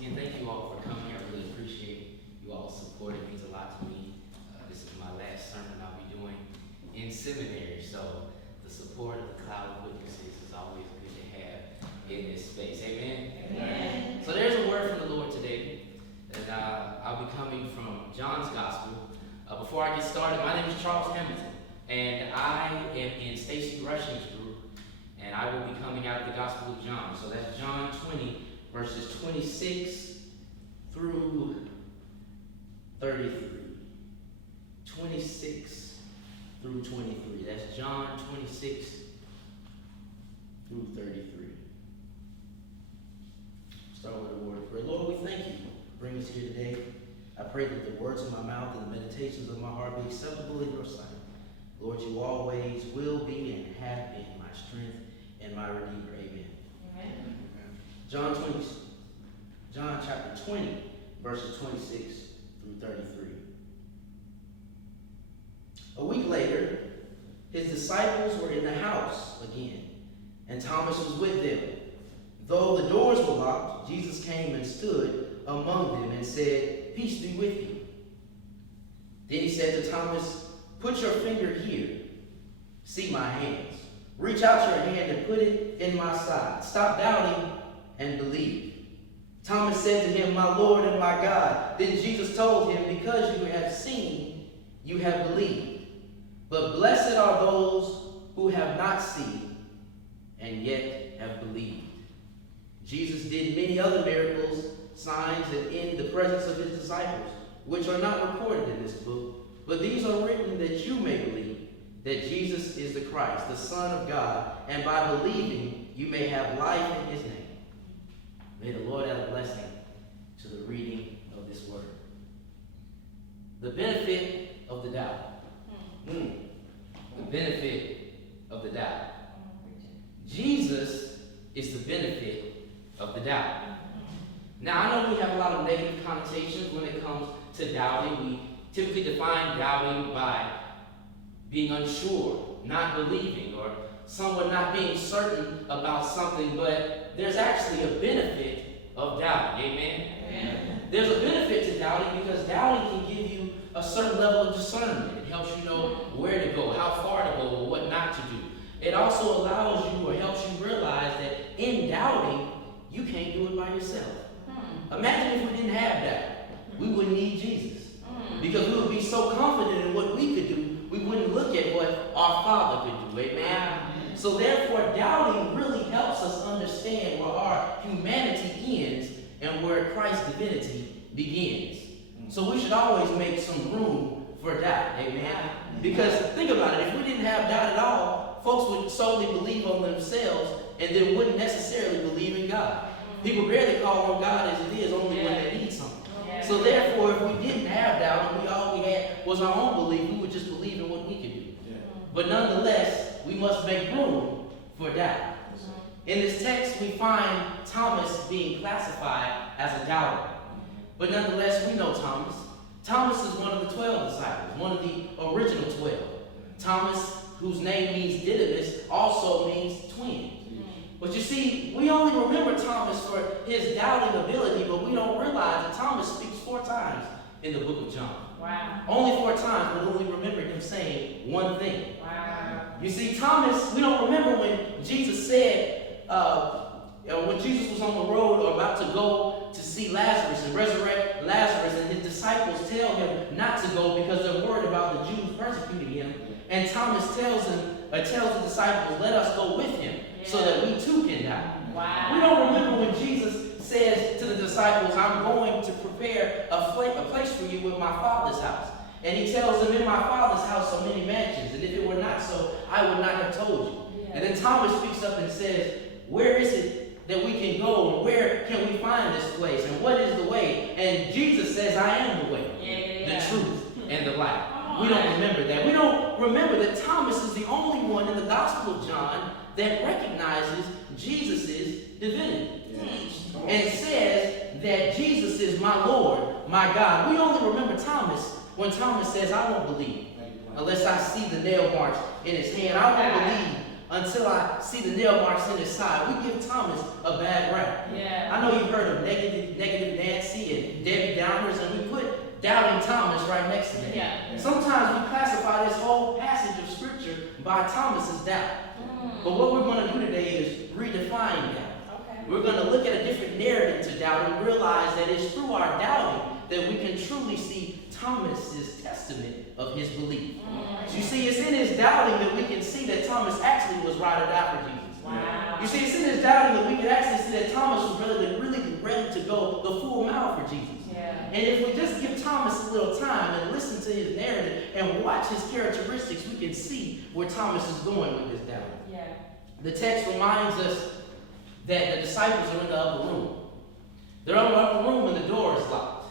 again, thank you all for coming. I really appreciate you all support. It means a lot to me. This is my last sermon I'll be doing in seminary, so the support of the cloud of witnesses is always good to have in this space. Amen? Amen. So there's a word from the Lord today, and I'll be coming from John's Gospel. Before I get started, my name is Charles Hamilton, and I am in Stacy Rushing's group, and I will be coming out of the Gospel of John. So that's John 20, verses 26 through 33. 26 through 23. That's John 26 through 33. Start with a word of prayer. Lord, we thank you for bringing us here today. I pray that the words of my mouth and the meditations of my heart be acceptable in your sight. Lord, you always will be and have been my strength and my Redeemer. Amen. Amen. John chapter 20, verses 26 through 33. A week later, his disciples were in the house again, and Thomas was with them. Though the doors were locked, Jesus came and stood among them and said, "Peace be with you." Then he said to Thomas, "Put your finger here. See my hands. Reach out your hand and put it in my side. Stop doubting and believe." Thomas said to him, "My Lord and my God." Then Jesus told him, "Because you have seen, you have believed. But blessed are those who have not seen and yet have believed." Jesus did many other miracles, signs, and in the presence of his disciples, which are not recorded in this book. But these are written that you may believe that Jesus is the Christ, the Son of God, and by believing you may have life in his name. May the Lord add a blessing to the reading of this word. The benefit of the doubt. The benefit of the doubt. Jesus is the benefit of the doubt. Now, I know we have a lot of negative connotations when it comes to doubting. We typically define doubting by being unsure, not believing, or someone not being certain about something, but there's actually a benefit of doubting. Amen? Amen. There's a benefit to doubting because doubting can give you a certain level of discernment. It helps you know where to go, how far to go, or what not to do. It also allows you or helps you realize that in doubting, you can't do it by yourself. Imagine if we didn't have that. We wouldn't need Jesus. Because we would be so confident in what we could do, we wouldn't look at what our Father could do. Amen? So therefore, doubting really helps us understand where our humanity ends and where Christ's divinity begins. So we should always make some room for doubt. Amen? Because think about it, if we didn't have doubt at all, folks would solely believe on themselves and then wouldn't necessarily believe in God. People barely call on God as it is, only when they need something. So therefore, if we didn't have doubt and all we had was our own belief, we would just believe in what we could do. But nonetheless, we must make room for doubt. In this text, we find Thomas being classified as a doubter. But nonetheless, we know Thomas. Thomas is one of the 12 disciples, one of the original 12. Thomas, whose name means Didymus, also means twin. But you see, we only remember Thomas for his doubting ability, but we don't realize that Thomas speaks 4 times in the book of John. Wow. Only 4 times, but only remember him saying one thing. Wow. You see, Thomas, we don't remember when Jesus said, when Jesus was on the road or about to go to see Lazarus and resurrect Lazarus, and his disciples tell him not to go because they're worried about the Jews persecuting him. And Thomas tells the disciples, "Let us go with him so that we too can die." Wow. We don't remember when Jesus says to the disciples, "I'm going to prepare a place for you with my Father's house." And he tells them, "In my Father's house are many mansions, and if it were not so, I would not have told you." And then Thomas speaks up and says, "Where is it that we can go, and where can we find this place, and what is the way?" And Jesus says, "I am the way, the truth, and the life." We don't remember that. We don't remember that Thomas is the only one in the Gospel of John that recognizes Jesus' divinity and says that Jesus is my Lord, my God. We only remember Thomas when Thomas says, "I won't believe unless I see the nail marks in his hand. I won't believe until I see the nail marks in his side." We give Thomas a bad rap. Yeah. I know you've heard of negative Thomas right next to him. Yeah. Sometimes we classify this whole passage of scripture by Thomas's doubt. But what we're going to do today is redefine doubt. Okay. We're going to look at a different narrative to doubt and realize that it's through our doubting that we can truly see Thomas's testament of his belief. So you see, it's in his doubting that we can see that Thomas actually was ride or die for Jesus. Wow. You see, it's in his doubting that we can actually see that Thomas was really ready to go the full mile for Jesus. Yeah. And if we just give Thomas a little time and listen to his narrative and watch his characteristics, we can see where Thomas is going with his doubt. Yeah. The text reminds us that the disciples are in the upper room. They're in the upper room and the door is locked.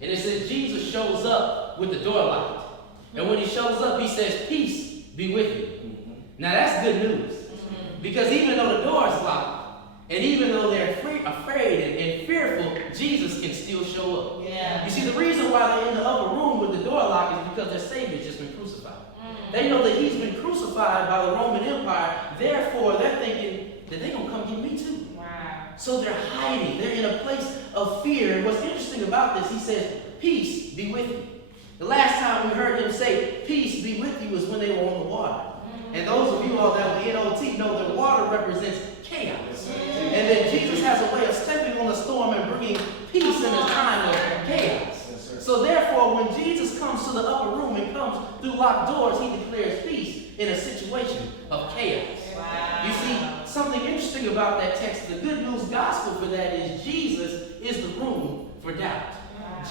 And it says Jesus shows up with the door locked. And when he shows up, he says, "Peace be with you." Now that's good news. Because even though the door is locked, and even though they're afraid and fearful, Jesus can still show up. Yeah. You see, the reason why they're in the upper room with the door locked is because their Savior's just been crucified. They know that he's been crucified by the Roman Empire. Therefore, they're thinking that they're going to come get me too. Wow. So they're hiding. They're in a place of fear. And what's interesting about this, he says, "Peace be with you." The last time we heard him say, "Peace be with you," was when they were on the water. And those of you all that were NOT know that water represents chaos. And that Jesus has a way of stepping on the storm and bringing peace in a time of chaos. So therefore, when Jesus comes to the upper room and comes through locked doors, he declares peace in a situation of chaos. Wow. You see, something interesting about that text, the good news gospel for that is Jesus is the room for doubt.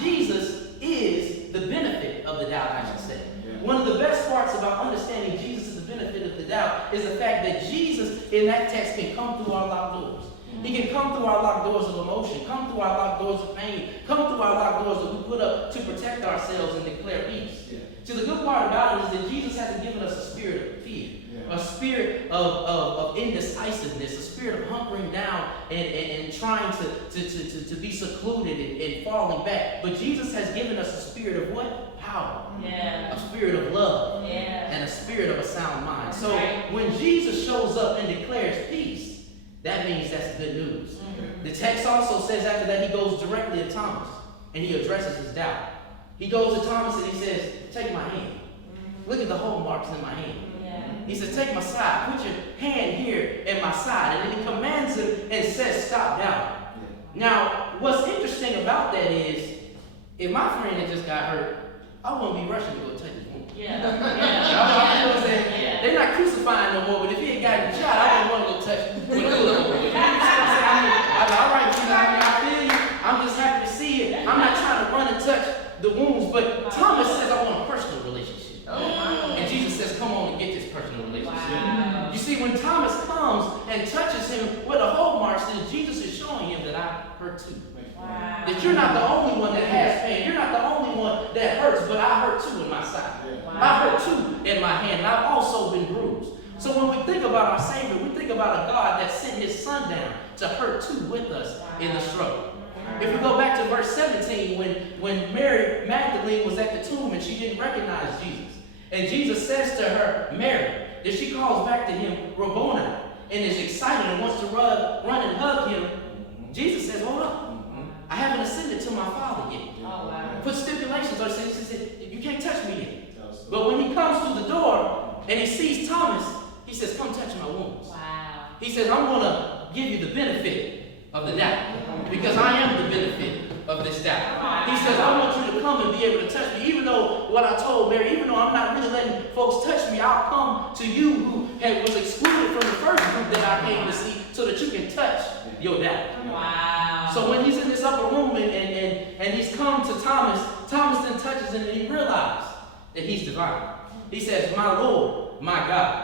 Jesus is the benefit of the doubt, I should say. One of the best parts about understanding Jesus is the benefit of the doubt is the fact that Jesus in that text can come through our locked doors. He can come through our locked doors of emotion, come through our locked doors of pain, come through our locked doors that we put up to protect ourselves and declare peace. See, the good part about it is that Jesus hasn't given us a spirit of fear, a spirit of indecisiveness, a spirit of hunkering down and trying to be secluded and falling back. But Jesus has given us a spirit of what? Power. Yeah. A spirit of love. Yeah. And a spirit of a sound mind. So Right. when Jesus shows up and declares peace, that means that's good news. The text also says after that he goes directly to Thomas and he addresses his doubt. He goes to Thomas and he says, "Take my hand. Look at the hole marks in my hand." Yeah. He says, "Take my side. Put your hand here at my side." And then he commands him and says, "Stop doubting." Now, what's interesting about that is, if my friend had just got hurt, I wouldn't be rushing to go touch his wound. Yeah. You know what I'm saying? Yeah. They're not crucifying no more, but if he had gotten shot, I wouldn't want to go touch him. You know what I'm saying? I'm all right, I feel you. I'm just happy to see it. I'm not trying to run and touch the wounds, but Thomas says, "I want a personal relationship." And Jesus says, "Come on and get this personal relationship." Wow. You see, when Thomas comes and touches him where the hole marks is, Jesus is showing him that I hurt too. Wow. That you're not the only one that has pain. You're not the only one that hurts, but I hurt too in my side. I hurt too in my hand, and I've also been bruised. So when we think about our Savior, we think about a God that sent his son down to hurt too with us in the struggle. If we go back to verse 17, when Mary Magdalene was at the tomb and she didn't recognize Jesus, and Jesus says to her, "Mary," then she calls back to him, "Rabboni," and is excited and wants to run and hug him. Jesus says, "Hold up. I haven't ascended to my Father yet." Oh, wow. Put stipulations on it. He said, "You can't touch me yet." But when he comes through the door and he sees Thomas, he says, "Come touch my wounds." Wow. He says, "I'm going to give you the benefit of the doubt because I am the benefit of this doubt." He says, "I want you to come and be able to touch me. Even though what I told Mary, even though I'm not really letting folks touch me, I'll come to you who was excluded from the first group that I came to see so that you can touch your doubt." Wow. So when he's in this upper room and he's come to Thomas, Thomas then touches him and he realizes that he's divine. He says, "My Lord, my God."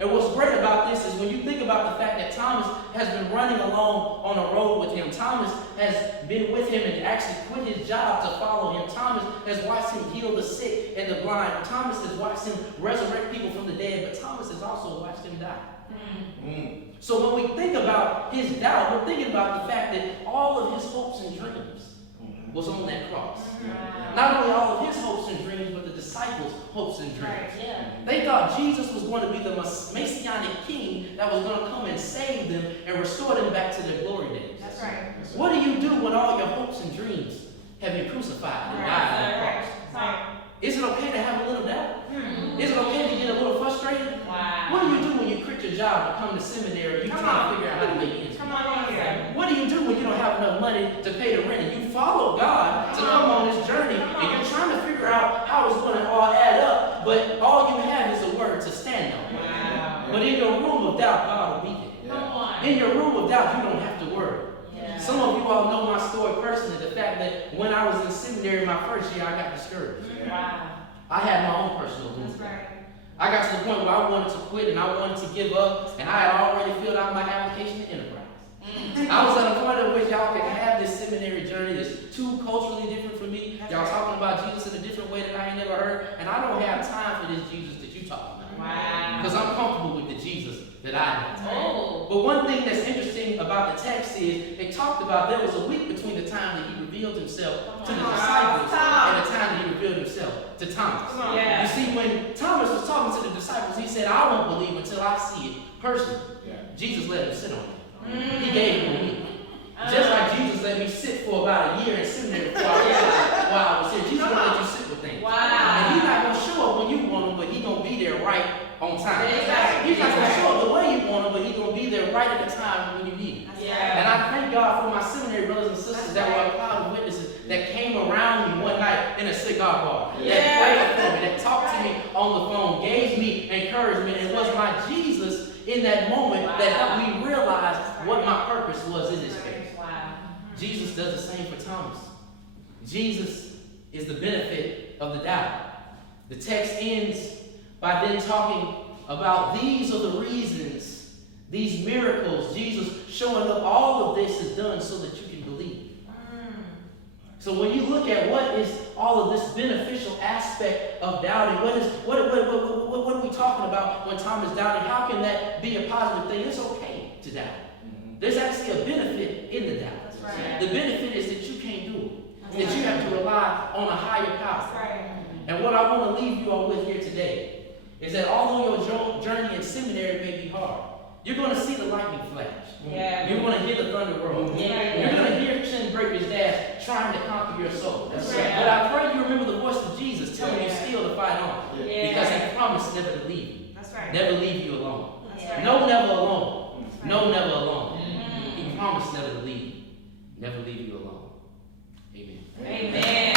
And what's great about this is when you think about the fact that Thomas has been running along on a road with him. Thomas has been with him and actually quit his job to follow him. Thomas has watched him heal the sick and the blind. Thomas has watched him resurrect people from the dead, but Thomas has also watched him die. So when we think about his doubt, we're thinking about the fact that all of his hopes and dreams was on that cross. Not only all of his hopes and dreams, but the disciples' hopes and dreams. Right, yeah. They thought Jesus was going to be the Messianic king that was going to come and save them and restore them back to their glory days. That's right. What do you do when all your hopes and dreams have been crucified and died on the cross? Is it okay to have a little doubt? Hmm. Is it okay to get a little frustrated? Wow. What do you do when you quit your job to come to seminary? You trying to figure out how to make ends meet? Come on here. What do you do when you don't have enough money to pay the rent? And you follow God to come on this journey, and you're trying to figure out how it's going to all add up, but all you have is a word to stand on. Wow. But in your room of doubt, God will be there. Come on. In your room of doubt, you don't have to worry. Yeah. Some of you all know my story personally, the fact that when I was in seminary my first year, I got discouraged. Wow. I had my own personal room. I got to the point where I wanted to quit and I wanted to give up, and I had already filled out my application to Enterprise. I was at a point at which y'all can have this seminary journey that's too culturally different for me. Y'all talking about Jesus in a different way that I ain't never heard, and I don't have time for this Jesus that you talking about. Wow. Because I'm comfortable with the Jesus that I know. Oh. But one thing that's interesting about the text is it talked about there was a week between the time that he revealed himself to the disciples and the time that he revealed himself to Thomas. Yeah. You see, when Thomas was talking to the disciples, he said, I won't believe until I see it personally. Jesus let him sit on it. He gave him a week. Just like Jesus let me sit for about a year in seminary before I realized why I was here. Jesus won't let you sit with things. Wow. And he's not going to show up when you want him, but he's going to be there right on time. Exactly. He's not going to show up the way you want him, but he's going to be there right at the time when you need him. Yeah. And I thank God for my seminary brothers and sisters that were a cloud of witnesses that came around me one night in a cigar bar, that prayed for me, that talked to me on the phone, gave me encouragement, and it was my Jesus in that moment that helped me realize what my purpose was in this space. Wow. Jesus does the same for Thomas. Jesus is the benefit of the doubt. The text ends by then talking about these are the reasons, these miracles, Jesus showing up, all of this is done so that you can believe. So when you look at what is all of this beneficial aspect of doubting, what are we talking about when Thomas doubted? How can that be a positive thing? It's okay to doubt. There's actually a benefit in the doubt. The benefit is that you can't do it. That you have to rely on a higher power. And what I want to leave you all with here today is that although your journey in seminary may be hard, you're going to see the lightning flash. Yeah. You're going to hear the thunder roll. Yeah. You're going to hear chain breakers dash trying to conquer your soul. That's But right. I pray you remember the voice of Jesus telling you still to fight on. Yeah. Because he promised never to leave you. Never leave you alone. Yeah. No, never alone. No, never alone. He promised never to leave you. Never leave you alone. Amen. Amen.